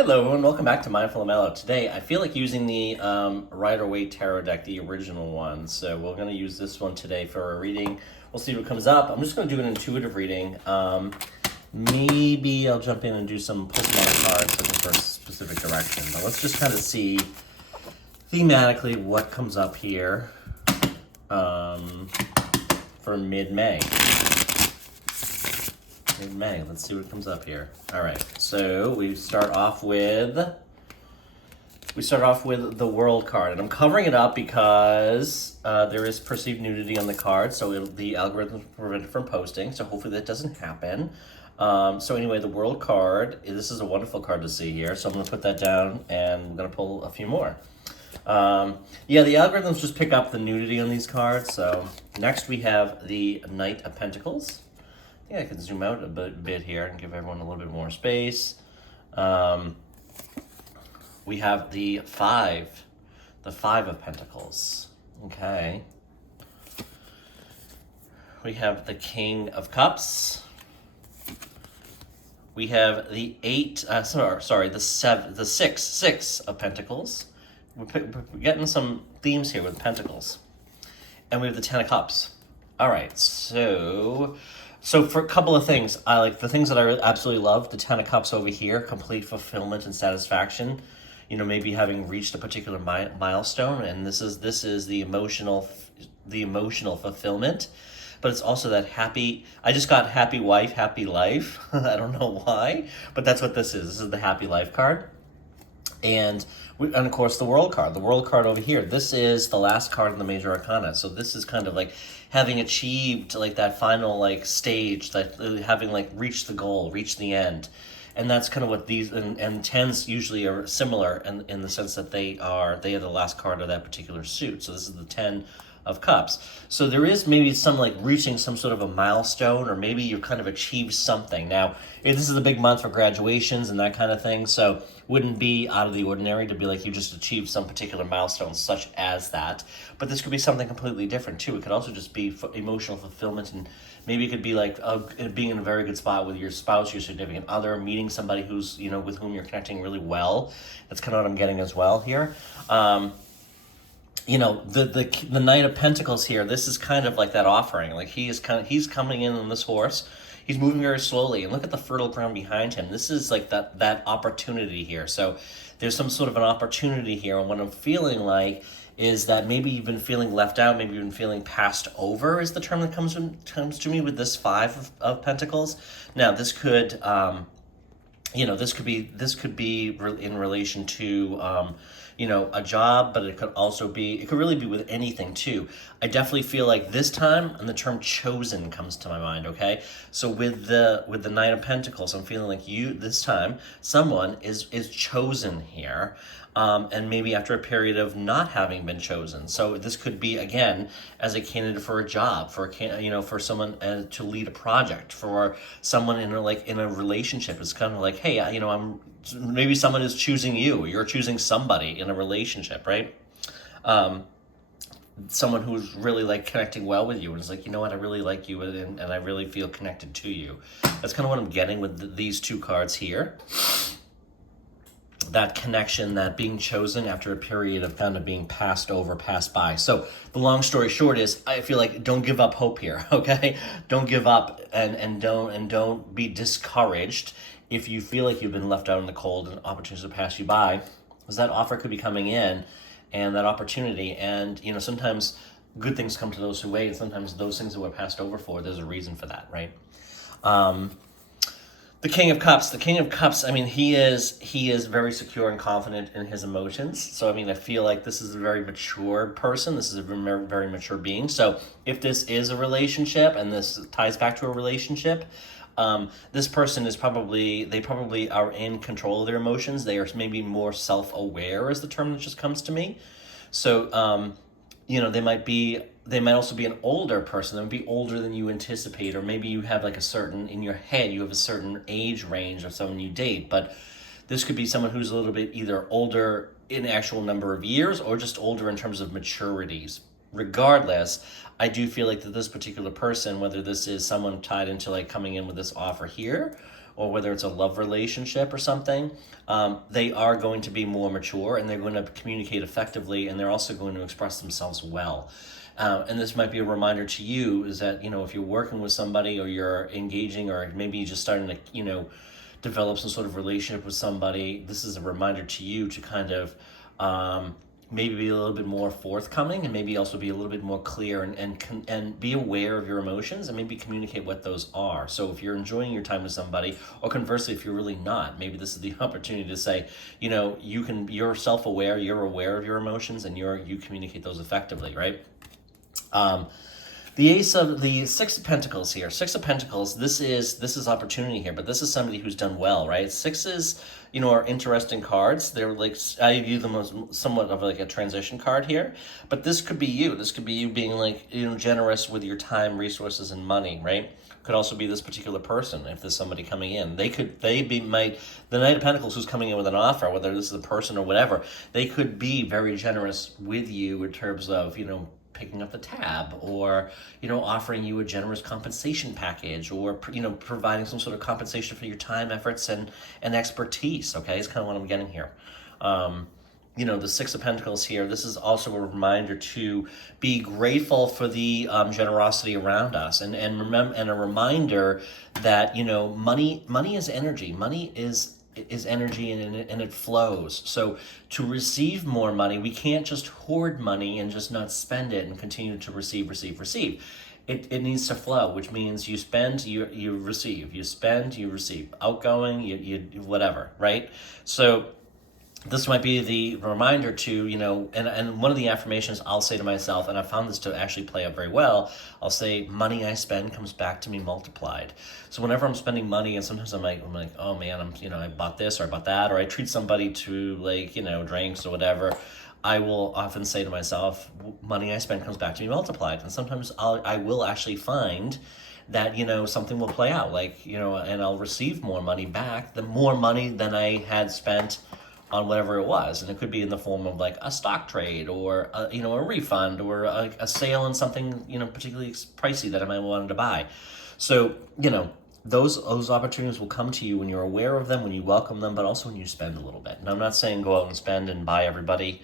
Hello everyone, welcome back to Mindful and Mellow. Today I feel like using the Rider-Waite Tarot deck, the original one. So we're going to use this one today for our reading. We'll see what comes up. I'm just going to do an intuitive reading. Maybe I'll jump in and do pull some other cards looking for a specific direction. But let's just kind of see thematically what comes up here for mid-May. Mid-May. Let's see what comes up here. All right. So we start off with the World card, and I'm covering it up because there is perceived nudity on the card, so the algorithm prevent it from posting. So hopefully that doesn't happen. So anyway, the World card. This is a wonderful card to see here. So I'm going to put that down, and I'm going to pull a few more. Yeah, the algorithms just pick up the nudity on these cards. So next we have the Knight of Pentacles. Yeah, I can zoom out a bit here and give everyone a little bit more space. We have the Five of Pentacles. Okay. We have the King of Cups. We have the Six of Pentacles. We're getting some themes here with Pentacles. And we have the Ten of Cups. All right, so for a couple of things, I like the things that I absolutely love. The Ten of Cups over here, complete fulfillment and satisfaction. You know, maybe having reached a particular milestone, and this is the emotional fulfillment. But it's also that happy. I just got happy wife, happy life. I don't know why, but that's what this is. This is the happy life card. And of course the World card. The World card over here. This is the last card in the Major Arcana. So this is kind of like having achieved like that final like stage, that having like reached the goal, reached the end. And that's kind of what these and tens usually are similar in the sense that they are the last card of that particular suit. So this is the Ten of Cups. So there is maybe some like reaching some sort of a milestone, or maybe you've kind of achieved something. Now, this is a big month for graduations and that kind of thing, so wouldn't be out of the ordinary to be like you just achieved some particular milestone such as that. But this could be something completely different too. It could also just be emotional fulfillment, and maybe it could be like being in a very good spot with your spouse, your significant other, meeting somebody who's, you know, with whom you're connecting really well. That's kind of what I'm getting as well here. You know, the Knight of Pentacles here, this is kind of like that offering. Like he's coming in on this horse. He's moving very slowly, and look at the fertile ground behind him. This is like that opportunity here. So there's some sort of an opportunity here, and what I'm feeling like is that maybe you've been feeling left out, maybe you've been feeling passed over is the term that comes to me with this Five of Pentacles. Now this could this could be in relation to a job, but it could really be with anything too. I definitely feel like this time, and the term chosen comes to my mind, okay? So with the Knight of Pentacles, I'm feeling like this time, someone is chosen here. And maybe after a period of not having been chosen. So this could be, again, as a candidate for a job, for someone to lead a project, for someone in a relationship. It's kind of like, hey, maybe someone is choosing you, or you're choosing somebody in a relationship, right? Someone who's really like connecting well with you, and is like, you know what, I really like you, and I really feel connected to you. That's kind of what I'm getting with these two cards here. That connection, that being chosen after a period of kind of being passed by. So the long story short is, I feel like don't give up hope here, okay? Don't give up, and don't be discouraged if you feel like you've been left out in the cold and opportunities to pass you by, because that offer could be coming in, and that opportunity, and sometimes good things come to those who wait, and sometimes those things that were passed over for, there's a reason for that, right? The King of Cups, I mean, he is very secure and confident in his emotions. So, I mean, I feel like this is a very mature person. This is a very mature being. So, if this is a relationship, and this ties back to a relationship, this person they probably are in control of their emotions. They are maybe more self-aware, is the term that just comes to me. So, they might also be an older person. They would be older than you anticipate, or maybe you have like in your head, you have a certain age range of someone you date, but this could be someone who's a little bit either older in actual number of years, or just older in terms of maturities. Regardless, I do feel like that this particular person, whether this is someone tied into like coming in with this offer here, or whether it's a love relationship or something, they are going to be more mature, and they're going to communicate effectively, and they're also going to express themselves well. And this might be a reminder to you, is that, if you're working with somebody, or you're engaging, or maybe you're just starting to, develop some sort of relationship with somebody, this is a reminder to you to kind of maybe be a little bit more forthcoming, and maybe also be a little bit more clear, and be aware of your emotions, and maybe communicate what those are. So if you're enjoying your time with somebody, or conversely, if you're really not, maybe this is the opportunity to say, you're self-aware, you're aware of your emotions, and you communicate those effectively, right? The Six of Pentacles here. Six of Pentacles, this is opportunity here, but this is somebody who's done well, right? Sixes, are interesting cards. They're like, I view them as somewhat of like a transition card here, but this could be you. This could be you being like, generous with your time, resources, and money, right? Could also be this particular person. If there's somebody coming in, the Knight of Pentacles who's coming in with an offer, whether this is a person or whatever, they could be very generous with you in terms of, picking up the tab, or offering you a generous compensation package, or providing some sort of compensation for your time, efforts, and expertise. Okay, is kind of what I'm getting here. The Six of Pentacles here, this is also a reminder to be grateful for the generosity around us, and remember, and a reminder that money is energy. Money is energy, and it flows. So to receive more money, we can't just hoard money and just not spend it and continue to receive. It needs to flow, which means you spend, you receive, you spend, you receive, outgoing, you whatever, right? So this might be the reminder to, and one of the affirmations I'll say to myself, and I found this to actually play out very well, I'll say, money I spend comes back to me multiplied. So whenever I'm spending money, and sometimes I'm like, oh man, I bought this or I bought that, or I treat somebody to drinks or whatever, I will often say to myself, money I spend comes back to me multiplied. And sometimes I will actually find that, something will play out, and I'll receive more money back, the more money than I had spent on whatever it was. And it could be in the form of like a stock trade, or a refund, or a sale on something particularly pricey that I might wanted to buy. So those opportunities will come to you when you're aware of them, when you welcome them, but also when you spend a little bit. And I'm not saying go out and spend and buy everybody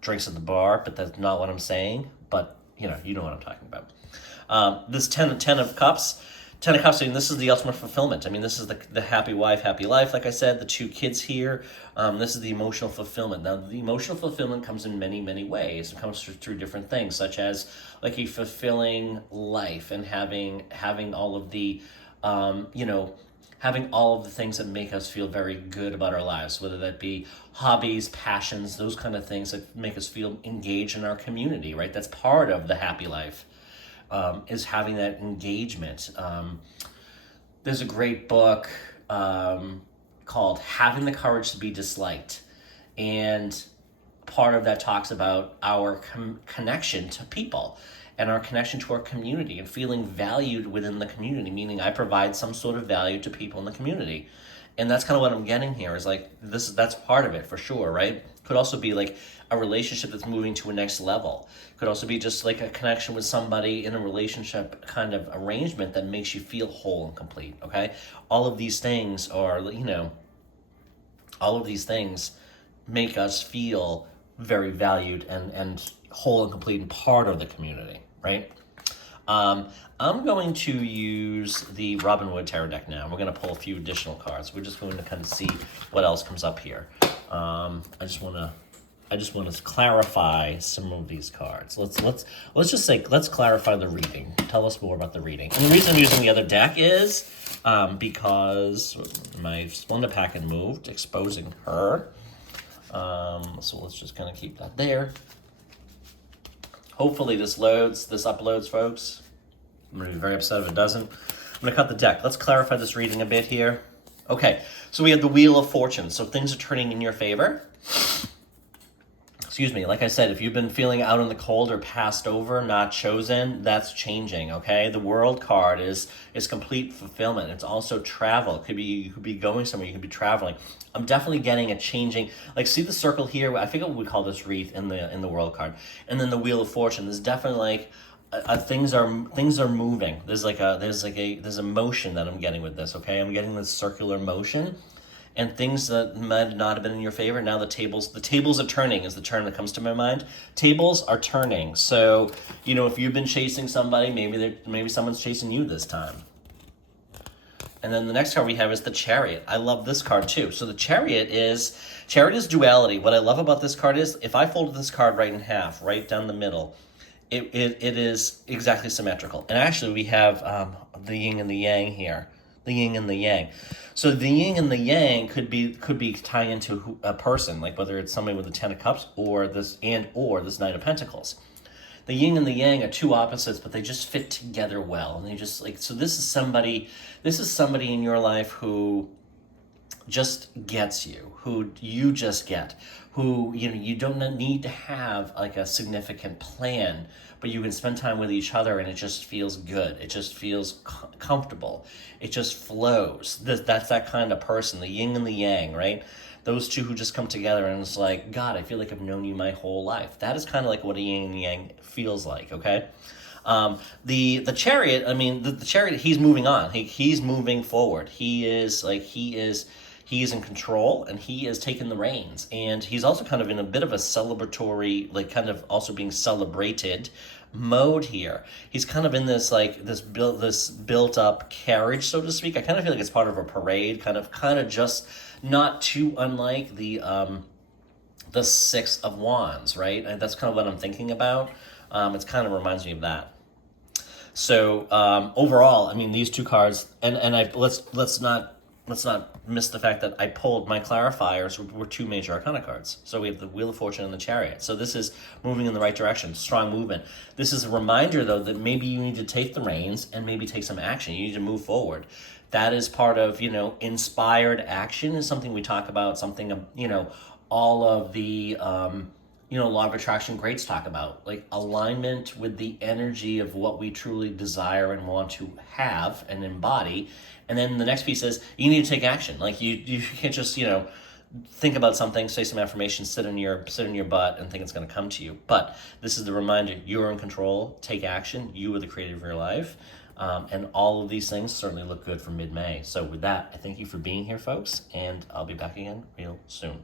drinks at the bar, but that's not what I'm saying. But you know what I'm talking about. This 10 of Cups. 10 of Cups, this is the ultimate fulfillment. This is the happy wife, happy life, like I said, the 2 kids here. This is the emotional fulfillment. Now, the emotional fulfillment comes in many, many ways. It comes through different things, such as like a fulfilling life, and having all of the, having all of the things that make us feel very good about our lives, whether that be hobbies, passions, those kind of things that make us feel engaged in our community, right? That's part of the happy life. Is having that engagement. There's a great book called Having the Courage to be Disliked. And part of that talks about our connection to people, and our connection to our community, and feeling valued within the community, meaning I provide some sort of value to people in the community. And that's kind of what I'm getting here, is like, that's part of it for sure, right? Could also be like a relationship that's moving to a next level. Could also be just like a connection with somebody in a relationship kind of arrangement that makes you feel whole and complete, okay? All of these things are, all of these things make us feel very valued and whole and complete and part of the community, right? I'm going to use the Robin Hood Tarot deck now. We're going to pull a few additional cards. We're just going to kind of see what else comes up here. I just want to clarify some of these cards. Let's just say, let's clarify the reading. Tell us more about the reading. And the reason I'm using the other deck is because my Splenda pack had moved, exposing her. So let's just kind of keep that there. Hopefully this uploads, folks. I'm going to be very upset if it doesn't. I'm going to cut the deck. Let's clarify this reading a bit here. Okay, so we have the Wheel of Fortune. So things are turning in your favor. Excuse me, like I said, if you've been feeling out in the cold or passed over, not chosen, that's changing, okay? The World card is complete fulfillment. It's also travel. You could be going somewhere, you could be traveling. I'm definitely getting a changing, like see the circle here? I forget what we call this wreath in the World card. And then the Wheel of Fortune. There's definitely like things are moving. There's a motion that I'm getting with this. Okay, I'm getting this circular motion, and things that might not have been in your favor. Now the tables are turning is the term that comes to my mind. Tables are turning. So if you've been chasing somebody, maybe someone's chasing you this time. And then the next card we have is the Chariot. I love this card too. So the Chariot is duality. What I love about this card is if I folded this card right in half, right down the middle, it is exactly symmetrical. And actually we have the yin and the yang here. The yin and the yang. So the yin and the yang could be tying into a person, like whether it's somebody with the Ten of Cups or this Knight of Pentacles. The yin and the yang are two opposites, but they just fit together well. And they just so this is somebody in your life who just gets you, who you just get, who you don't need to have like a significant plan, but you can spend time with each other and it just feels good. It just feels comfortable. It just flows. That's that kind of person, the yin and the yang, right? Those two who just come together and it's like, God, I feel like I've known you my whole life. That is kind of like what a yin and yang feels like, okay? The Chariot, the Chariot, he's moving on. He's moving forward. He is in control and he is taking the reins. And he's also kind of in a bit of a celebratory, like kind of also being celebrated mode here. He's kind of in this built up carriage, so to speak. I kind of feel like it's part of a parade, kind of just not too unlike the Six of Wands, right? And that's kind of what I'm thinking about. It kind of reminds me of that. So overall, these two cards, let's not miss the fact that I pulled my clarifiers were two major arcana cards. So we have the Wheel of Fortune and the Chariot. So this is moving in the right direction, strong movement. This is a reminder, though, that maybe you need to take the reins and maybe take some action. You need to move forward. That is part of, inspired action is something we talk about, something, all of the, law of attraction greats talk about, like alignment with the energy of what we truly desire and want to have and embody. And then the next piece is you need to take action. Like you can't just, think about something, say some affirmations, sit in your butt and think it's going to come to you. But this is the reminder, you're in control, take action, you are the creator of your life. And all of these things certainly look good for mid-May. So with that, I thank you for being here, folks, and I'll be back again real soon.